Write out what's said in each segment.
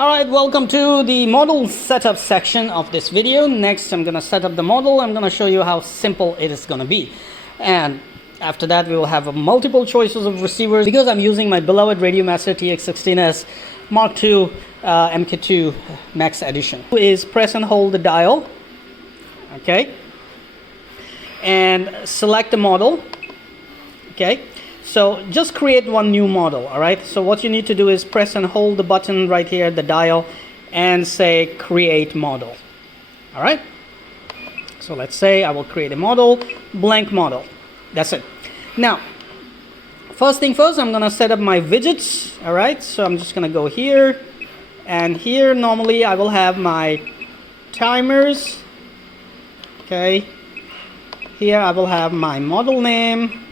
Alright, welcome to the model setup section of this video. Next, I'm going to set up the model. I'm going to show you how simple it is going to be. And after that, we will have multiple choices of receivers. Because I'm using my beloved Radiomaster TX16S Mark II MK2 Max Edition. Is press and hold the dial. Okay. And select the model. Okay. So just create one new model, all right? So what you need to do is press and hold the button right here, the dial, and say create model, all right? So let's say I will create a model, blank model. That's it. Now, first thing first, I'm gonna set up my widgets, all right? So I'm just gonna go here, and here normally I will have my timers, okay? Here I will have my model name.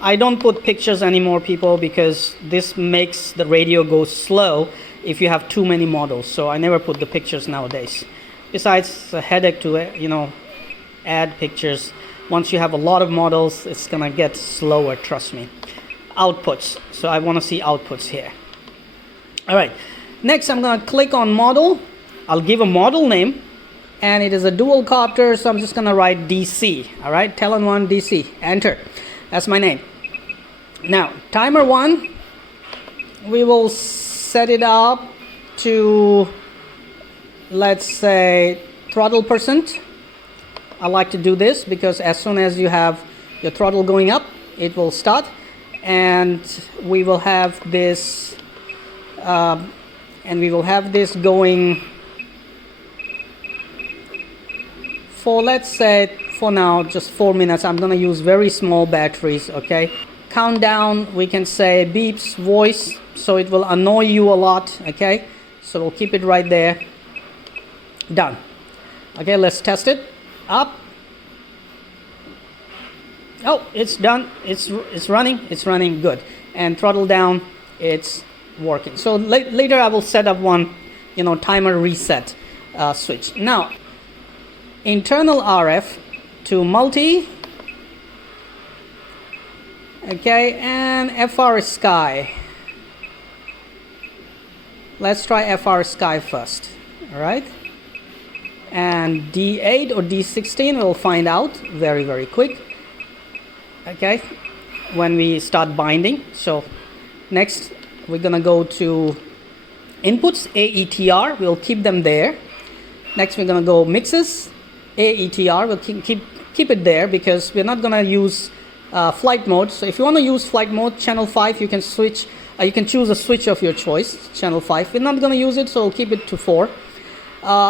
I don't put pictures anymore, people, because this makes the radio go slow if you have too many models. So I never put the pictures nowadays. Besides, it's a headache to, add pictures. Once you have a lot of models, it's gonna get slower, trust me. Outputs. So I want to see outputs here. All right. Next, I'm gonna click on model. I'll give a model name, and it is a dual copter. So I'm just gonna write DC. All right, Talon 1 DC. Enter. That's my name. Now, timer 1, we will set it up to, let's say, throttle %. I like to do this because as soon as you have your throttle going up, it will start, and we will have this, going for, let's say, for now, just 4 minutes. I'm gonna use very small batteries, okay? Countdown, we can say beeps, voice, so it will annoy you a lot, okay? So we'll keep it right there. Done. Okay, let's test it. Up. Oh, it's done. It's running good. And throttle down, it's working. So later I will set up one, timer reset switch. Now, internal RF to multi, okay, and FR Sky. Let's try FR Sky first, all right? And D8 or D16, we'll find out very quick, okay, when we start binding. So next, we're gonna go to inputs, AETR, we'll keep them there. Next, we're gonna go mixes, AETR, we'll keep it there because we're not going to use flight mode. So if you want to use flight mode, channel 5, you can switch. You can choose a switch of your choice, channel 5. We're not going to use it, so we'll keep it to 4.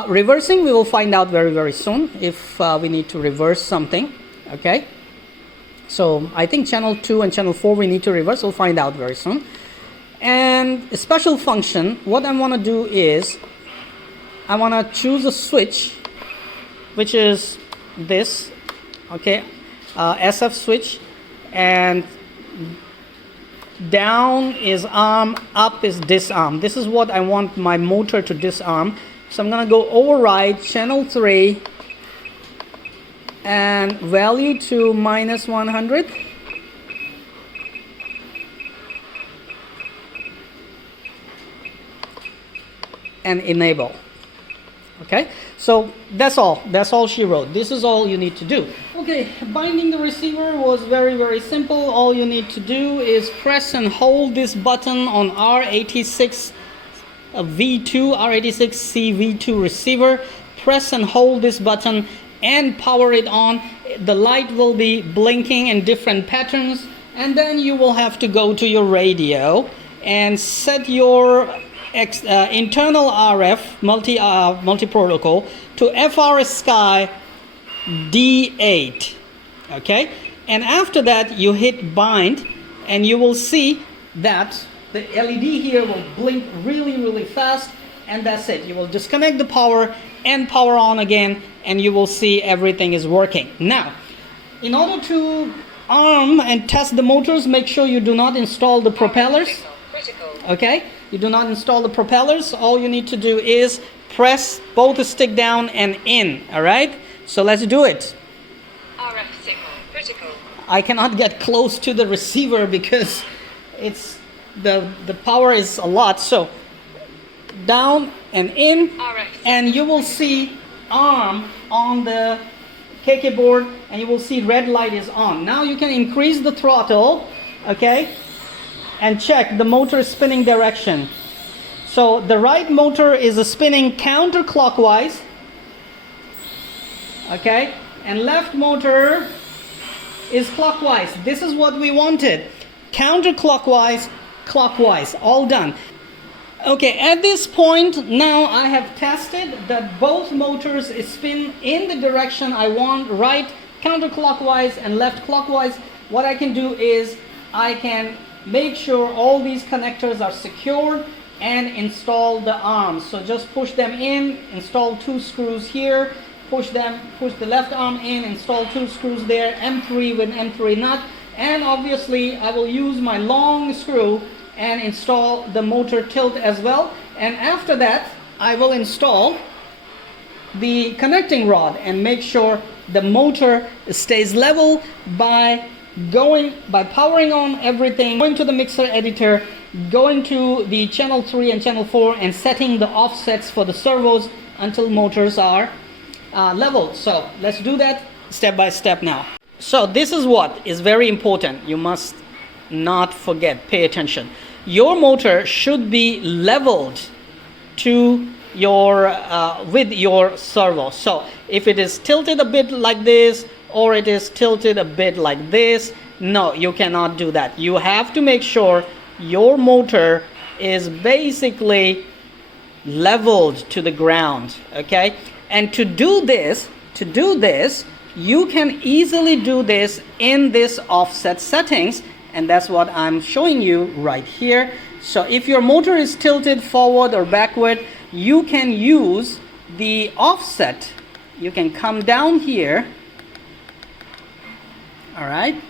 Reversing, we will find out very soon if we need to reverse something. Okay. So I think channel 2 and channel 4 we need to reverse. We'll find out very soon. And a special function, what I want to do is I want to choose a switch, which is this, okay, SF switch, and down is arm, up is disarm. This is what I want my motor to disarm. So I'm gonna go override channel 3 and value to -100. And enable. Okay, so that's all she wrote. This is all you need to do. Okay, binding the receiver was very simple. All you need to do is press and hold this button on R86 V2 R86C V2 receiver. Press and hold this button and power it on. The light will be blinking in different patterns, and then you will have to go to your radio and set your internal RF multi protocol to FR Sky D8, okay, and after that you hit bind, and you will see that the LED here will blink really fast, and that's it. You will disconnect the power and power on again, and you will see everything is working. Now, in order to arm and test the motors, make sure you do not install the propellers. Okay, you do not install the propellers. All you need to do is press both the stick down and in. All right, so let's do it. RF signal critical. I cannot get close to the receiver because it's the power is a lot. So down and in, and you will see arm on the KK board, and you will see red light is on. Now you can increase the throttle, okay, and check the motor spinning direction. So the right motor is spinning counterclockwise, okay, and left motor is clockwise. This is what we wanted. Counterclockwise, clockwise, all done. Okay, at this point now I have tested that both motors spin in the direction I want, right counterclockwise and left clockwise. What I can do is I can make sure all these connectors are secured and install the arms. So just push them in, install 2 screws here, push the left arm in, install 2 screws there, M3 with M3 nut, and obviously I will use my long screw and install the motor tilt as well. And after that I will install the connecting rod and make sure the motor stays level by powering on everything, going to the mixer editor, going to the channel 3 and channel 4 and setting the offsets for the servos until motors are leveled. So let's do that step by step now. So this is what is very important. You must not forget, pay attention. Your motor should be leveled to your with your servo. So if it is tilted a bit like this, or it is tilted a bit like this, no, you cannot do that. You have to make sure your motor is basically leveled to the ground, okay? And to do this, you can easily do this in this offset settings, and that's what I'm showing you right here. So if your motor is tilted forward or backward, you can use the offset. You can come down here, all right?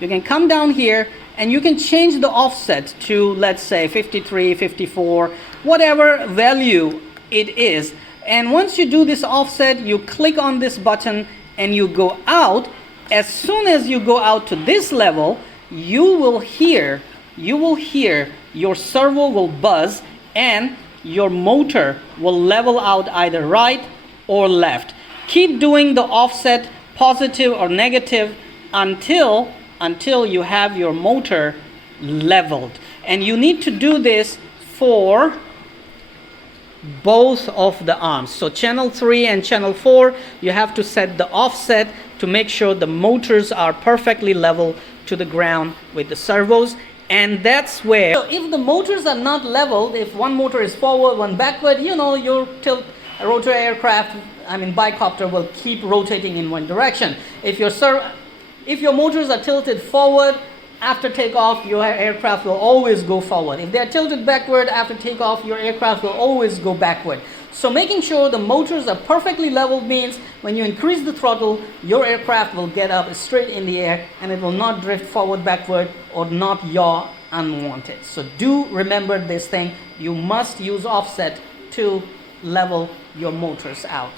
You can come down here and you can change the offset to, let's say, 53, 54, whatever value it is. And once you do this offset, you click on this button and you go out. As soon as you go out to this level, you will hear your servo will buzz and your motor will level out either right or left. Keep doing the offset positive or negative until you have your motor leveled. And you need to do this for both of the arms. So channel 3 and channel 4, you have to set the offset to make sure the motors are perfectly level to the ground with the servos. And that's where, so if the motors are not leveled, if one motor is forward, one backward, you know, your tilt rotor aircraft, Bi Copter, will keep rotating in one direction. If your motors are tilted forward, after takeoff, your aircraft will always go forward. If they are tilted backward, after takeoff, your aircraft will always go backward. So making sure the motors are perfectly leveled means when you increase the throttle, your aircraft will get up straight in the air and it will not drift forward, backward, or not yaw unwanted. So do remember this thing. You must use offset to level your motors out.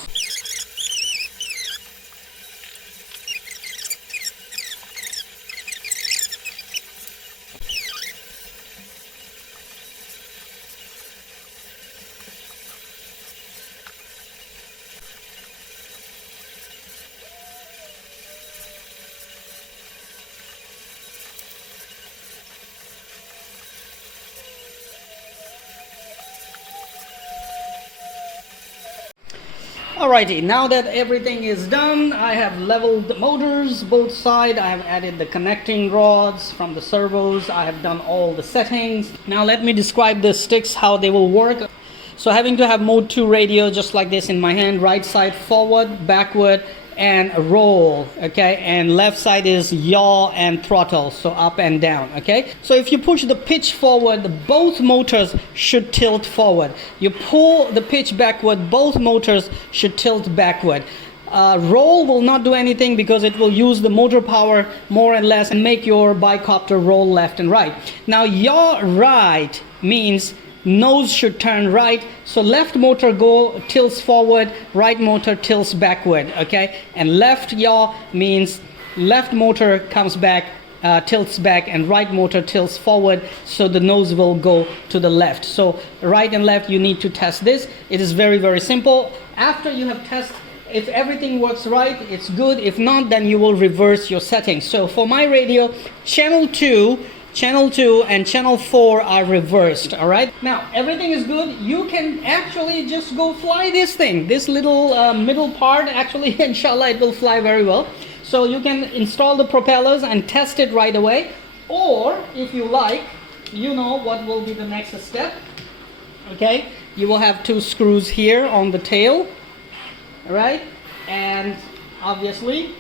Alrighty, now that everything is done, I have leveled the motors both sides. I have added the connecting rods from the servos. I have done all the settings. Now let me describe the sticks, how they will work. So having to have mode 2 radio just like this in my hand, right side forward, backward, and roll, okay, and left side is yaw and throttle, so up and down, okay. So if you push the pitch forward, both motors should tilt forward. You pull the pitch backward, both motors should tilt backward. Roll will not do anything because it will use the motor power more and less and make your Bi Copter roll left and right. Now yaw right means nose should turn right, so left motor tilts forward, right motor tilts backward, okay. And left yaw means left motor comes back, tilts back and right motor tilts forward, so the nose will go to the left. So right and left, you need to test this. It is very, very simple. After you have tested, if everything works right, it's good. If not, then you will reverse your settings. So for my radio, channel 2 and channel 4 are reversed. All right, now everything is good. You can actually just go fly this thing, this little middle part. Actually, inshallah, it will fly very well. So you can install the propellers and test it right away, or if you like, you know what will be the next step. Okay, you will have 2 screws here on the tail. All right, and obviously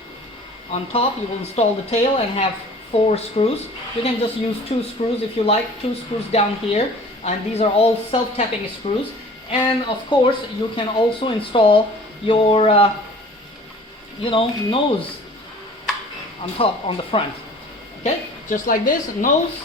on top you will install the tail and have 4 screws. You can just use 2 screws if you like, 2 screws down here, and these are all self-tapping screws. And of course you can also install your nose on top, on the front. Okay, just like this, nose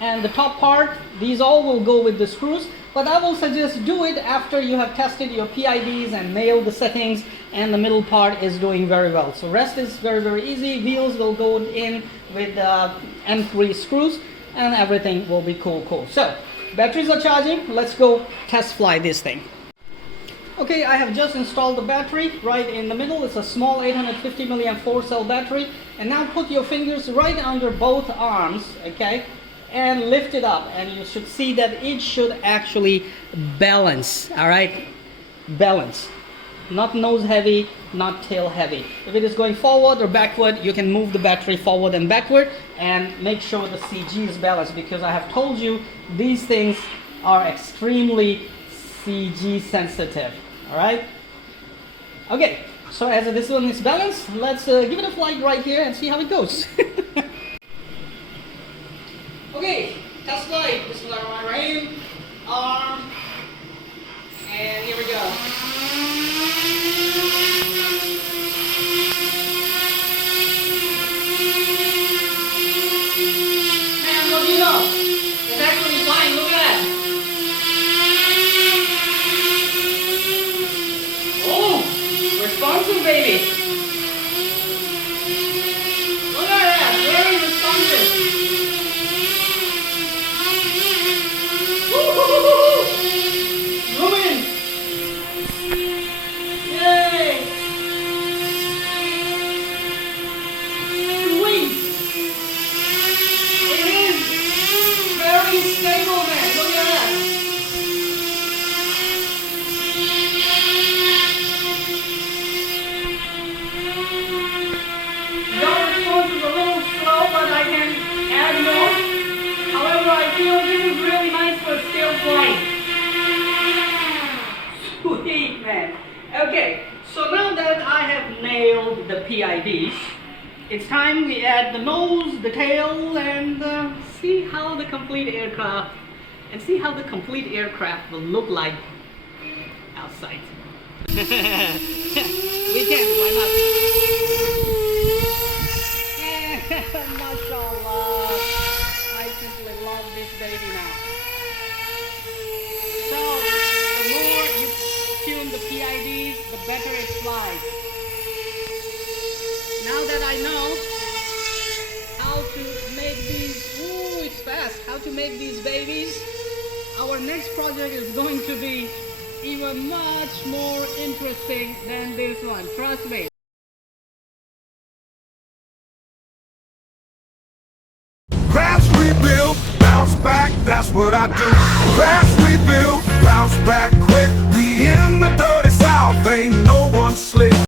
and the top part, these all will go with the screws. But I will suggest do it after you have tested your PIDs and nailed the settings, and the middle part is doing very well. So rest is very, very easy. Wheels will go in with M3 screws and everything will be cool. So batteries are charging. Let's go test fly this thing. Okay, I have just installed the battery right in the middle. It's a small 850 milliamp 4-cell battery. And now put your fingers right under both arms, okay, and lift it up, and you should see that it should actually balance. All right, balance, not nose heavy, not tail heavy. If it is going forward or backward, you can move the battery forward and backward and make sure the CG is balanced, because I have told you these things are extremely CG sensitive. All right, okay, so as this one is balanced, let's give it a flight right here and see how it goes. Okay, test flight. Bismillahirrahmanirrahim. Arm. And here we go. Man, what do you know? It's actually flying. Look at that. Oh, responsive, baby. Look at that. Very responsive. Moving! Yay! Sweet! It is very stable, man. Look at that. Your response is a little slow, but I can add more. However, I feel this is really nice for still flight. Sweet, man. Okay, so now that I have nailed the PIDs, it's time we add the nose, the tail, and see how the complete aircraft will look like outside. We can, why not? Mashallah. I simply love this baby now. So, the more you tune the PIDs, the better it flies. Now that I know how to make these, ooh, it's fast, how to make these babies, our next project is going to be even much more interesting than this one, trust me. Crash, rebuild, bounce back, that's what I do. Crash,